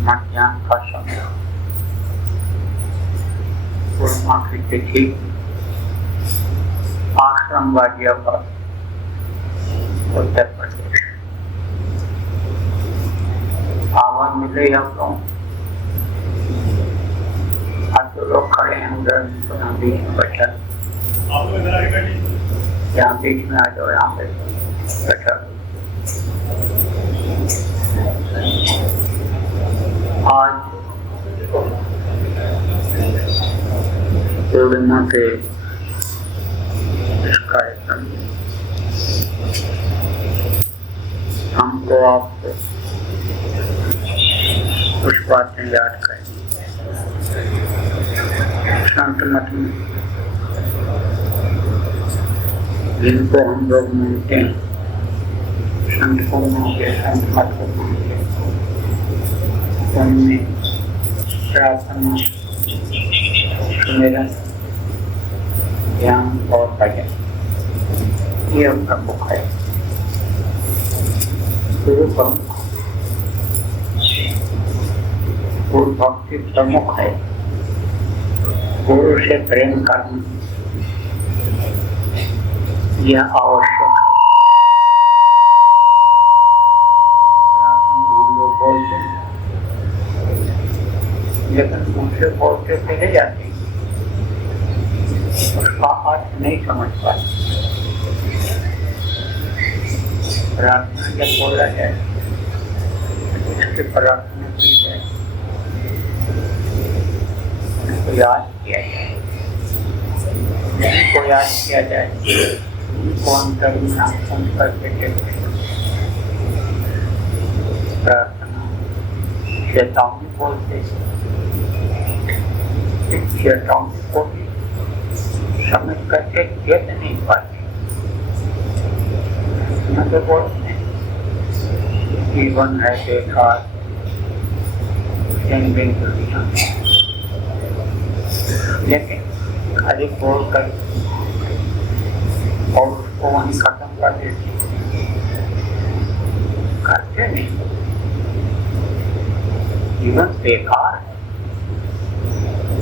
मध्याह्न का समय पूर्णिमा की तिथि आश्रम वादिया पर उत्तर प्रदेश आवाज मिले हम लोग आज तो लोग खड़े हैं उधर बीच में बैठा यहाँ बीच में आ जाओ यहाँ पे बैठा आज पूर्णिमा के इस कार्यक्रम में हमको आपको कुछ बातें याद करेंगे। संत मत में जिनको हम लोग मानते हैं, संत को मानते, संत मत को मानते, उनमें प्रार्थना, सुमिरन, ध्यान और भजन ये प्रमुख है। गुरु प्रमुख, गुरु भक्ति प्रमुख है। गुरु से प्रेम करना यह आवश्यक है। प्रार्थना हम लोग बोलते हैं लेकिन उनसे बोलते चले जाते हैं, उसका अर्थ नहीं समझ पाते। प्रार्थना जब बोला जाए उसकी प्रार्थना की जाए, उनको याद किया जाए, उनको याद किया जाए, उनको अंतर में आसन करके देखते। प्रार्थना चेतावनी बोलते, चेतावनी को भी समझ करके देख नहीं पाते। न तो बोलते हैं जीवन है बेकार, दुनिया, लेकिन खाली बोल कर और उसको वहीं खत्म कर देते, करते नहीं। जीवन बेकार है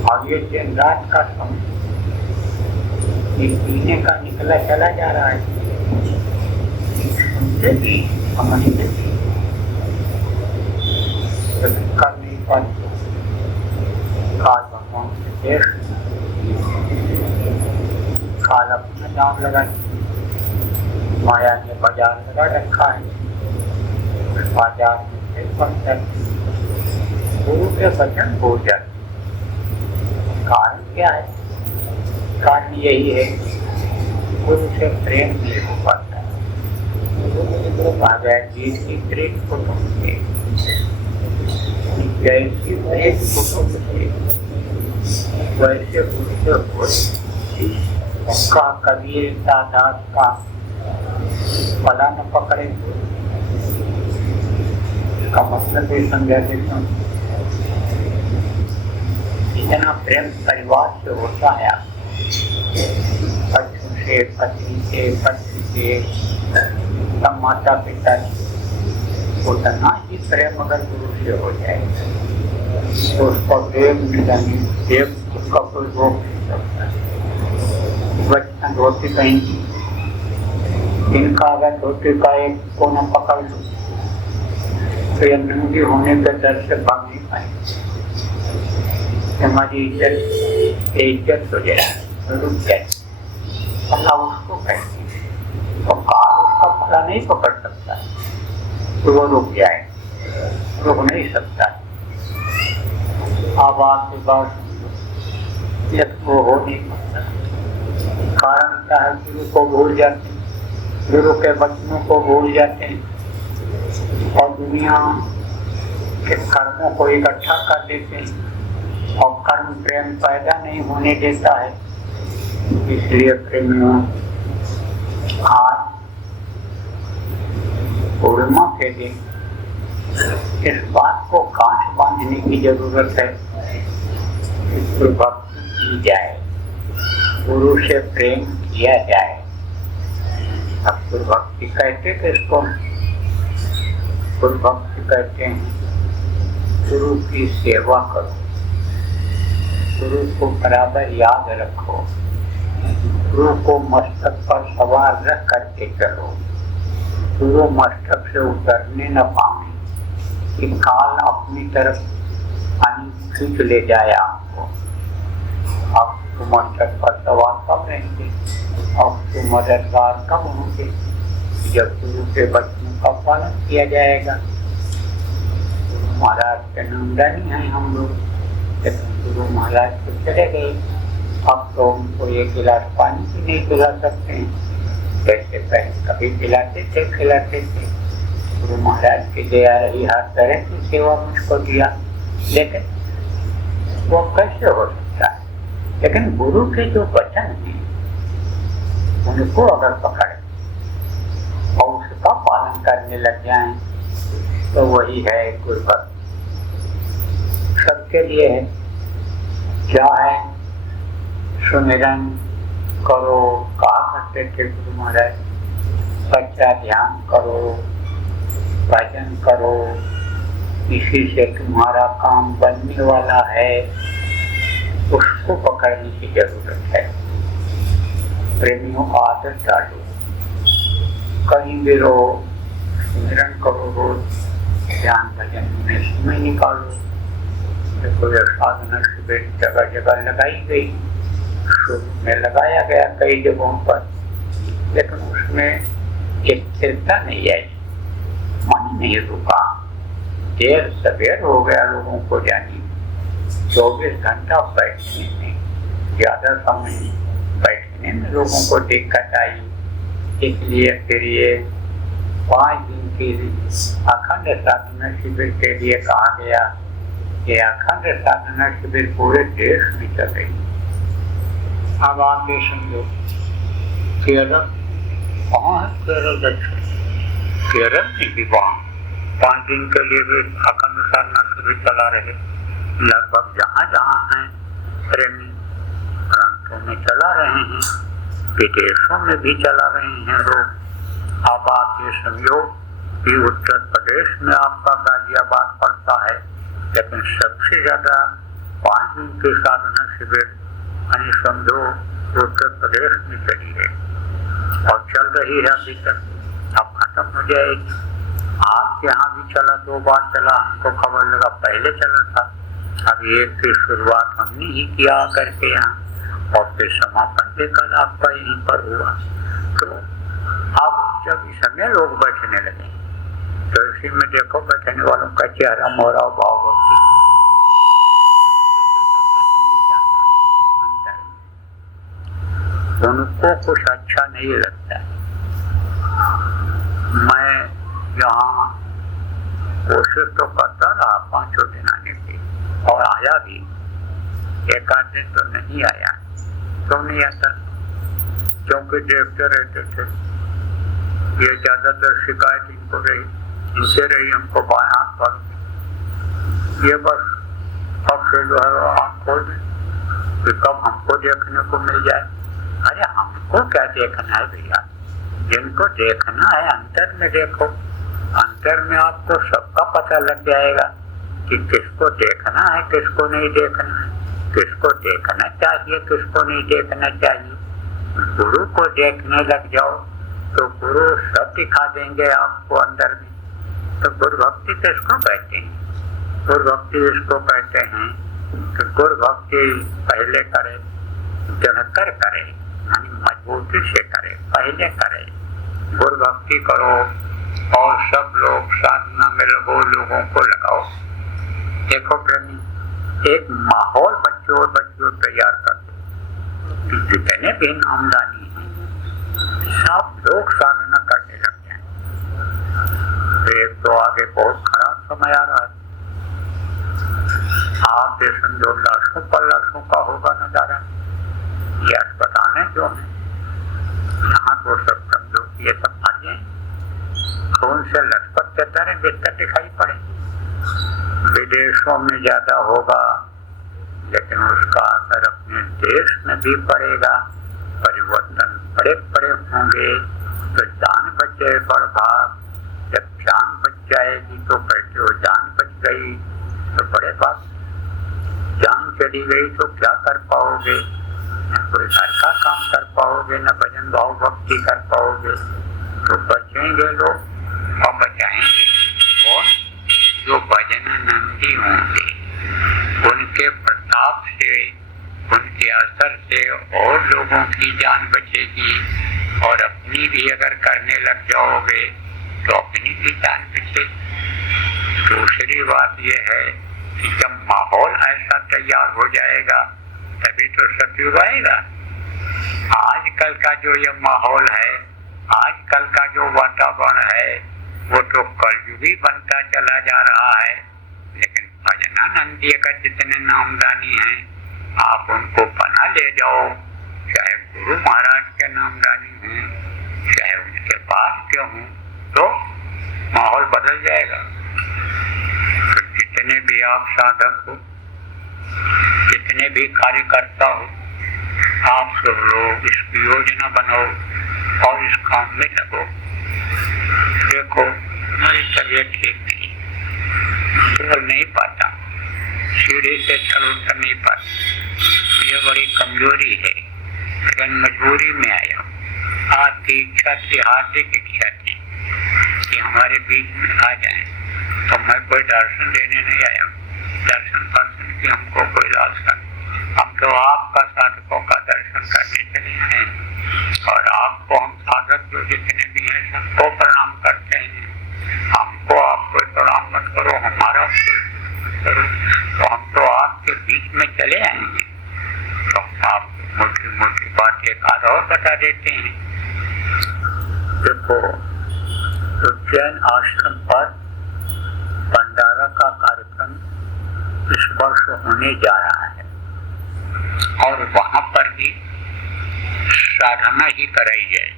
और ये दिन रात का समय ये पीने का निकला चला जा रहा है। सुनते भी समझते भी कर नहीं पाते। काल भगवान से देख, काल अपना दाम लगाए, माया ने बाजार लगा रखा है, बाजार में फिर बनता है। गुरु के वचन हो जाए। कारण क्या है? कारण यही है गुरु से प्रेम नहीं हो पाता है। भगवत जी की प्रेम कुटुंब से, जैसी प्रेम कुटुंब से वैसे उनसे उसका कबीर दास का पला न पकड़े। इसका मतलब भी समझा देता हूँ। इतना प्रेम परिवार से होता है, पति से, पत्नी से, पति से, तब माता पिता उतना ही प्रेम अगर गुरु से हो जाए तो उसका प्रेम मिलाने प्रेम उसका कोई रोक नहीं सकता। बचपन धोती पहनती, इनका अगर धोती का एक कोना पकड़ लो तो ये नंगी होने के डर से भाग नहीं पाएंगे। हमारी इज्जत हो जाए, रुक जाए, अल्लाह उसको कहती है। तो काल उसका भला नहीं पकड़ सकता तो वो रुक जाए, रुक नहीं सकता। अब आपके पास ये वो हो नहीं सकता। कारण क्या है? गुरु को भूल जाते हैं, गुरु के वचनों को भूल जाते हैं और दुनिया के कर्मों को इकट्ठा कर देते हैं और कर्म प्रेम पैदा नहीं होने देता है। इसलिए प्रेमियों, आज पूर्णिमा के दिन इस बात को गांठ बांधने की जरूरत है कि गुरु भक्ति की जाए, गुरु से प्रेम किया जाए। अब गुरु भक्ति कहते किसको? गुरु भक्ति कहते हैं गुरु की सेवा करो, गुरु को बराबर याद रखो, गुरु को मस्तक पर सवार रख करके चलो, गुरु मस्तक से उतरने न पाए कि काल अपनी तरफ पानी खींच ले जाए आपको। आप तो मस्तक पर सवार कब रहेंगे और तो मददगार कब होंगे? जब गुरु के वचनों का पालन किया जाएगा। गुरु महाराज के नामदानी हैं हम लोग, लेकिन गुरु महाराज तो चले गए, अब तो उनको एक गिलास पानी भी नहीं पिला सकते हैं। जैसे पहले कभी पिलाते थे, खिलाते थे। गुरु महाराज की दया रही, हर तरह की सेवा मुझको दिया, लेकिन वो कैसे हो सकता है? लेकिन गुरु के जो वचन हैं उनको अगर पकड़े और उसका पालन करने लग जाएं तो वही है गुरु भक्ति। सबके लिए है। क्या है? सुमिरन करो, कहा करते थे गुरु महाराज, सच्चा ध्यान करो, भजन करो, इसी से तुम्हारा काम बनने वाला है। उसको पकड़ने की जरूरत है। प्रेमियों, आदत डालो, कहीं भी रहो, सुमिरन करो, रोज ध्यान भजन में समय निकालो। देखो ये साधना शिविर जगह जगह लगाई गई, शुरू में लगाया गया कई जगहों पर, लेकिन उसमें एक स्थिरता नहीं आई, मन नहीं रुका। देर सवेर हो गया लोगों को जाने, 24 घंटा बैठने में, ज्यादा समय बैठने में लोगों को दिक्कत आई। इसलिए फिर ये 5 दिन की अखंड साधना शिविर के लिए कहा गया। ये अखंड साधना शिविर पूरे देश में चल रही। अब आप ये समझो, केरल कहाँ है? केरल दक्षिण केरल में भी वहाँ 5 दिन के लिए भी अखंड साधना शिविर चला रहे। लगभग जहाँ जहाँ हैं प्रेमी प्रांतों में चला रहे हैं, विदेशों में भी चला रहे हैं लोग। अब आप ये समझो कि उत्तर प्रदेश में आपका गाजियाबाद पड़ता है, लेकिन सबसे ज्यादा 5 दिन के साधना शिविर यानी समझो उत्तर प्रदेश में चली है और चल रही है अभी तक, अब खत्म हो जाएगी। आपके यहाँ भी चला, 2 बार चला, हमको खबर लगा पहले चला था। अब एक की शुरुआत हमने ही किया करके यहाँ, और फिर समापन भी कल आपका यहीं पर हुआ। तो अब जब इस समय लोग बैठने लगे तो इसी में देखो बैठने वालों का चेहरा मोहरा भाव होती है, उनको कुछ अच्छा नहीं लगता। मैं यहाँ कोशिश तो करता रहा 5 दिन आने की, और आया भी, 1 आध दिन तो नहीं आया। क्यों नहीं आता? क्योंकि देखते रहते थे, ये ज्यादातर शिकायत इनको रही, इनसे रही हमको बाएं हाथ पर। ये बस अब से जो है आँख खोल दें कि कब हमको देखने को मिल जाए। अरे हमको क्या देखना है भैया, जिनको देखना है अंत अंतर में देखो, अंतर में आपको सबका पता लग जाएगा कि किसको देखना है, किसको नहीं देखना है, किसको देखना चाहिए, किसको नहीं देखना चाहिए। गुरु को देखने लग जाओ तो गुरु सब दिखा देंगे आपको अंदर में। तो गुरु भक्ति किसको कहते हैं? गुरु भक्ति इसको कहते हैं कि गुरु भक्ति पहले करे, जमकर करे, यानी मजबूती से करे, पहले करे। गुरु भक्ति करो और सब लोग साधना में लगो, लोगों को लगाओ। देखो प्रेमी, एक माहौल बच्चों तैयार कर दो, जितने भी नामदानी हैं सब लोग साधना करने लग जाए। एक तो आगे बहुत खराब समय आ रहा है, आप ये समझो लाशों का होगा नजारा। ये अस्पतालें जो हैं यहाँ तो सब समझो ये सब मर जाए, खून से लथपथ चलता रहे, बिस्तर दिखाई पड़े। विदेशों में ज्यादा होगा लेकिन उसका असर अपने देश में भी पड़ेगा, परिवर्तन बड़े होंगे। तो जान बचे बड़ भाग, जब जान बच जाएगी तो कहते हो जान बच गई, तो बड़े बात। जान चली गई तो क्या कर पाओगे? न कोई घर का काम कर पाओगे, न भजन भाव भक्ति कर पाओगे। तो बचेंगे लोग और बचाएंगे कौन? जो भजनानंदी होंगे, उनके प्रताप से, उनके असर से और लोगों की जान बचेगी। और अपनी भी अगर करने लग जाओगे तो अपनी भी जान बचेगी। दूसरी बात यह है कि जब माहौल ऐसा तैयार हो जाएगा तभी तो सतयुग आएगा। आजकल का जो ये माहौल है, आजकल का जो वातावरण है, वो तो कलयुगी बनता चला जा रहा है। लेकिन भजनानंदी का जितने नामदानी हैं, आप उनको बना ले जाओ, चाहे गुरु महाराज के नामदानी हैं, चाहे उनके पास क्यों हों, तो माहौल बदल जाएगा। तो जितने भी आप साधक हो, जितने भी कार्यकर्ता हो, आप सब लोग इसकी योजना बनाओ और इस काम में लगो। देखो हमारी तबीयत ठीक नहीं, चल नहीं पाता, सीढ़ी से चल उतर नहीं पाता, ये बड़ी कमजोरी है, लेकिन मजबूरी में आया। आपकी इच्छा थी, हार्दिक इच्छा थी कि हमारे बीच में आ जाएं, तो मैं कोई दर्शन देने नहीं आया, दर्शन की हमको कोई लालसा, हम तो आपका साधकों का दर्शन करने चले हैं। और आपको हम साधक जो जितने भी हैं सबको प्रणाम करते हैं। हमको आप कोई प्रणाम मत करो, हमारा करो, तो हम तो आपके बीच में चले आएंगे। तो आप मोटी बात एक आध और बता देते हैं। देखो उज्जैन आश्रम पर भंडारा का कार्यक्रम इस वर्ष होने जा रहा है और वहां पर भी साधना ही कराई जाए।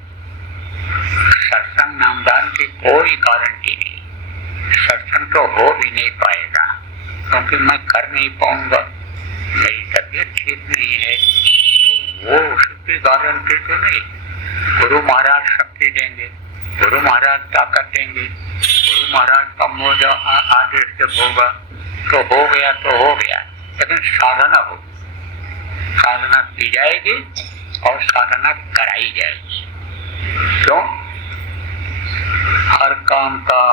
सत्संग नामदान की कोई गारंटी नहीं, सत्संग तो हो भी नहीं पाएगा क्योंकि मैं कर नहीं पाऊंगा, मेरी तबीयत ठीक नहीं है। तो वो उसकी गारंटी तो नहीं। गुरु महाराज शक्ति देंगे, गुरु महाराज ताकत देंगे, गुरु महाराज का मोज आदेश जब होगा तो हो गया तो हो गया। लेकिन साधना हो, साधना की जाएगी और साधना कराई जाएगी। क्यों? हर काम का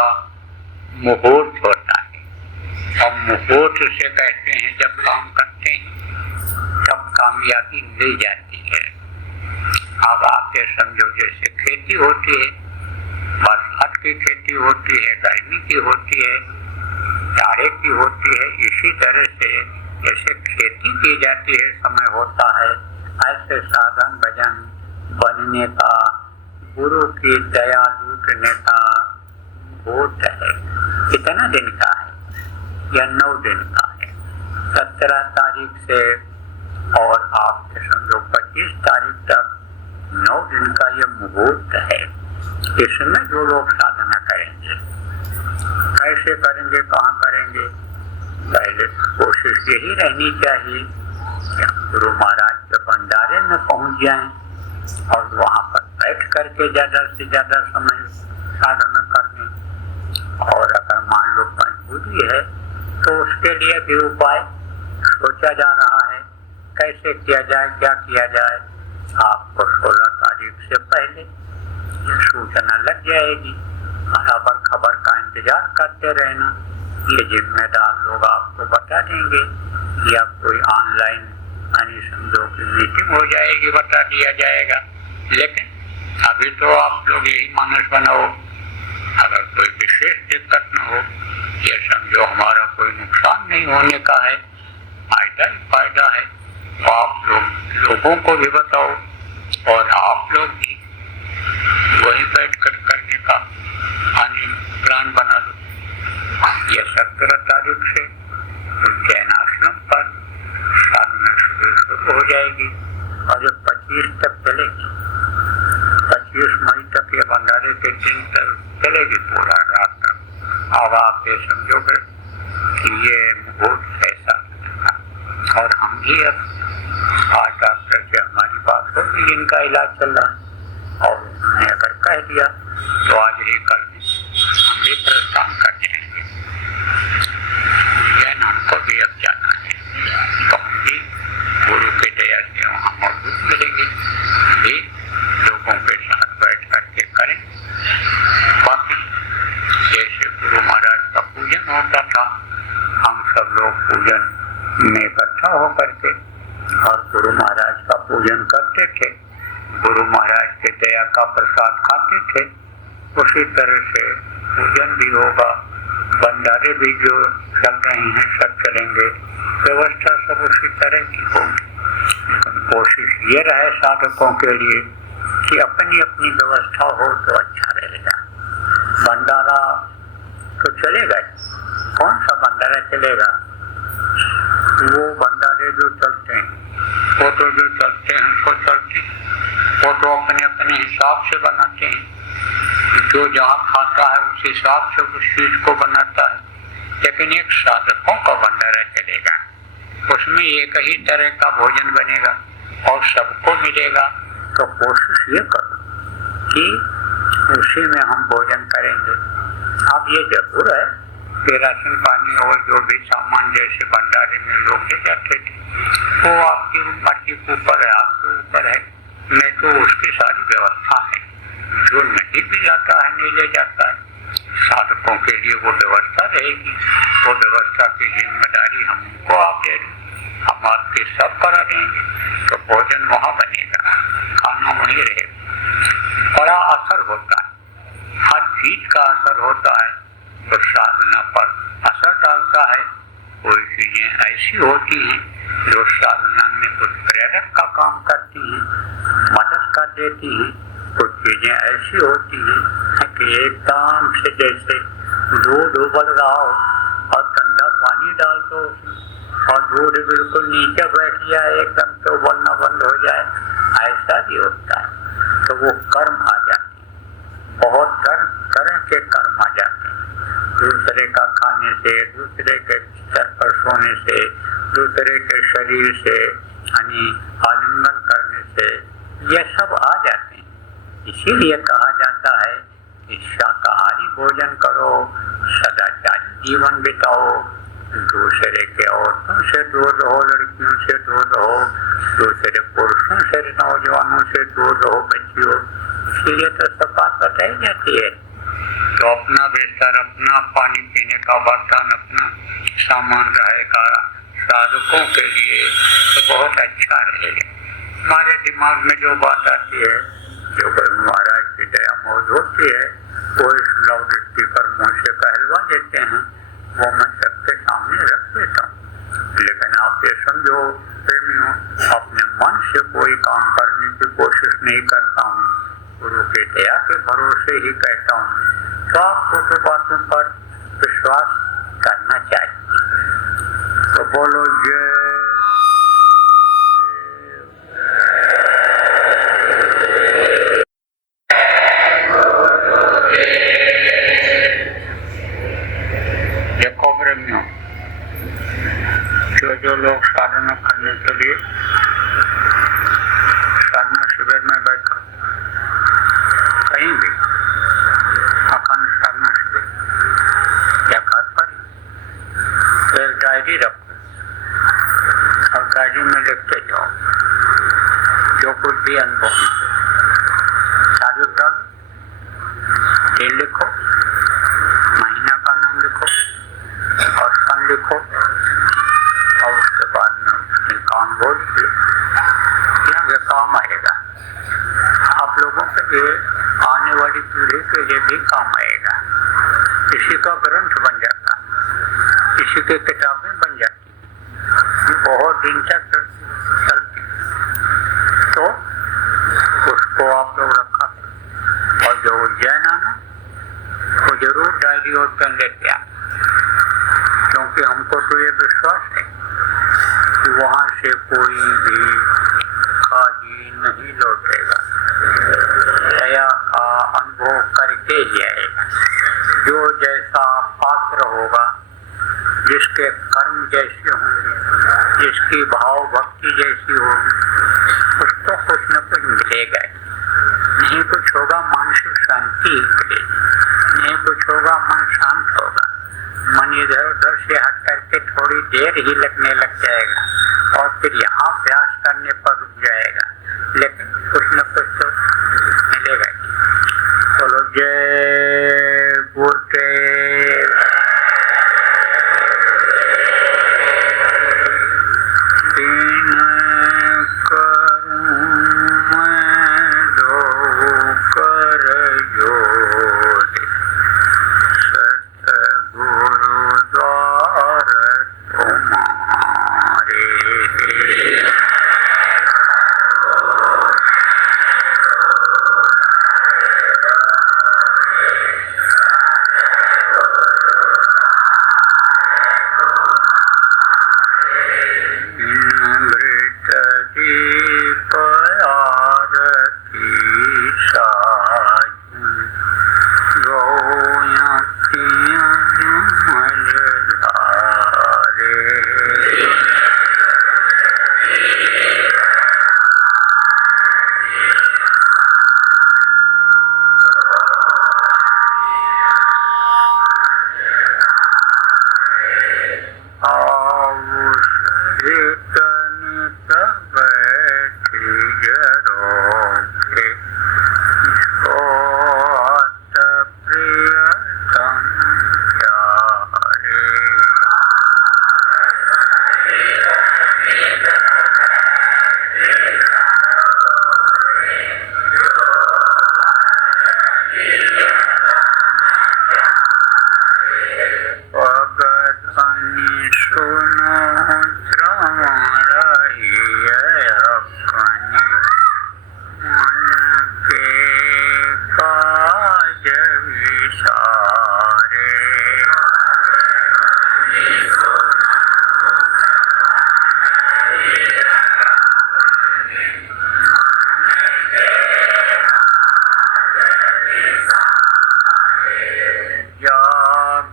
मुहूर्त होता है और मुहूर्त से कहते हैं जब काम करते हैं तब कामयाबी मिल जाती है। अब आप ये समझो जैसे खेती होती है, बरसात की खेती होती है, गर्मी की होती है, जाड़े की होती है, इसी तरह से जैसे खेती की जाती है समय होता है, ऐसे साधन भजन बनने का, गुरु की दया लूटने का मुहूर्त है। कितना दिन का है? या 9 दिन का है। 17 तारीख से और आपके समझो 25 तारीख तक 9 दिन का ये मुहूर्त है। इसमें जो लोग साधना करेंगे, कैसे करेंगे, कहाँ करेंगे, पहले कोशिश यही रहनी चाहिए कि गुरु महाराज के भंडारे में पहुंच जाएं और वहां पर बैठ करके ज्यादा से ज्यादा समय साधना करने। और अगर मान लो मजबूरी है तो उसके लिए भी उपाय सोचा जा रहा है, कैसे किया जाए, क्या किया जाए। आपको 16 तारीख से पहले सूचना लग जाएगी, बराबर खबर का इंतजार करते रहना। ये जिम्मेदार लोग आपको बता देंगे, या कोई ऑनलाइन यानी समझो की मीटिंग हो जाएगी, बता दिया जाएगा। लेकिन अभी तो आप लोग यही मानस बनाओ, अगर कोई विशेष दिक्कत न हो, ये समझो हमारा कोई नुकसान नहीं होने का है, फायदा ही फायदा है, तो आप लोगों को भी बताओ और आप लोग भी वही बैठ कर करने का प्लान बना लो। ये 17 तारीख से उज्जैन आश्रम पर साधना शुरू हो जाएगी और ये 25 तक चलेगी। 25 मई तक ये भंडारे के दिन तक चलेगी, पूरा रात तक। अब आप ये समझोगे कि ये मुहूर्त ऐसा था। और हम भी अब आज डॉक्टर से हमारी बात होगी, इनका इलाज चल रहा है, और उन्होंने अगर कह दिया तो आज ही कल हम भी प्रस्थान कर जाएंगे। उज्जैन हमको भी अब जाना है, तो हम भी गुरु के दया से वहाँ मौजूद मिलेंगे, भी लोगों के साथ बैठ करके करें। बाकी जैसे गुरु महाराज का पूजन होता था, हम सब लोग पूजन में इकट्ठा होकर के और गुरु महाराज का पूजन करते थे, गुरु महाराज के दया का प्रसाद खाते थे। उसी तरह से पूजन भी होगा, भंडारे भी जो चल रहे हैं सब चलेंगे, व्यवस्था सब उसी तरह की होगी। कोशिश ये रहे साधकों के लिए कि अपनी अपनी व्यवस्था हो तो अच्छा रहेगा। भंडारा तो चलेगा, कौन सा भंडारा चलेगा? वो भंडारे जो चलते हैं, वो तो जो चलते हैं वो चलते हैं, वो तो अपने अपने हिसाब से बनाते हैं, जो जहाँ खाता है उस हिसाब से उस चीज को बनाता है। लेकिन एक साधकों का भंडारा चलेगा, उसमें एक ही तरह का भोजन बनेगा और सबको मिलेगा। तो कोशिश ये करो कि उसी में हम भोजन करेंगे। अब ये जरूर है कि राशन पानी और जो भी सामान जैसे भंडारे में लोग ले जाते थे, वो आपकी मर्जी के ऊपर है, आपके ऊपर है। मैं तो उसकी सारी व्यवस्था है, जो नहीं भी जाता है नहीं ले जाता है, साधकों के लिए वो व्यवस्था रहेगी। वो व्यवस्था की जिम्मेदारी हमको आप दे दें, हम आपके सब करा देंगे, तो भोजन वहाँ बनेगा, खाना वहीं रहेगा। बड़ा असर होता है, हर चीज का असर होता है, तो साधना पर असर डालता है। कोई चीजें ऐसी होती हैं जो साधना में उत्प्रेरक का काम करती हैं, मदद कर देती हैं। कुछ चीजें ऐसी होती हैं कि एकदम से जैसे दूध उबल रहा हो और ठंडा पानी डाल दो और दूध बिल्कुल नीचे बैठ जाए, एकदम से उबलना बंद हो जाए, ऐसा भी होता है। तो वो कर्म आ जाते हैं, बहुत तरह के कर्म आ जाते हैं। दूसरे का खाने से, दूसरे के सर पर सोने से, दूसरे के शरीर से यानी आलिंगन करने से, ये सब आ जाते हैं। इसीलिए कहा जाता है कि शाकाहारी भोजन करो, सदाचारी जीवन बिताओ, दूसरे के औरतों से दूर रहो, लड़कियों से दूर रहो, दूसरे पुरुषों से, नौजवानों से दूर रहो बच्चियों। इसीलिए तो सब बात बताई जाती है। तो अपना बिस्तर, अपना पानी पीने का बर्तन, अपना सामान रहेगा साधकों के लिए तो बहुत अच्छा रहेगा। हमारे दिमाग में जो बात आती है, जो गुरु महाराज की दया मौज होती है, वो इस लौकिक पर मुँह से कहलवा देते हैं, वो मैं सबके सामने रख देता हूँ। लेकिन आप ये समझो प्रेमियों, अपने मन से कोई काम करने की कोशिश नहीं करता हूँ, गुरु के दया के भरोसे ही कहता हूँ। तो आपको तो बातों पर विश्वास करना चाहिए। तो बोलो जय। देखो प्रेमियों, जो लोग साधना करने के लिए साधना शिविर में बैठो, कहीं भी भी अनुभव चालू डालो, दिन लिखो, महीना का नाम लिखो और सन लिखो और उसके बाद में काम बोल दिए, काम आएगा। आप लोगों के लिए, आने वाली पीढ़ी के लिए भी काम आएगा। किसी का ग्रंथ बन जाता, किसी की किताबें बन जाती, बहुत दिन तक चलती, तो उसको आप लोग रखा। और जो उज्जैन आना वो जरूर डायरी और पेन लेते आना, क्योंकि हमको तो ये विश्वास है कि वहाँ से कोई भी खाली नहीं लौटेगा, दया का अनुभव करके ही आएगा। जो जैसा पात्र होगा, जिसके कर्म जैसे होंगे, जिसकी भाव भक्ति जैसी होगी, उसको कुछ न कुछ मिलेगा। नहीं कुछ होगा मानसिक शांति मिलेगी, नहीं कुछ होगा मन शांत होगा, मन इधर उधर से हट करके थोड़ी देर ही लगने लग जाएगा और फिर यहाँ अभ्यास करने पर रुक जाएगा, लेकिन कुछ न कुछ तो मिलेगा। बोलो जय गुरुदेव।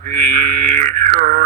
विश्व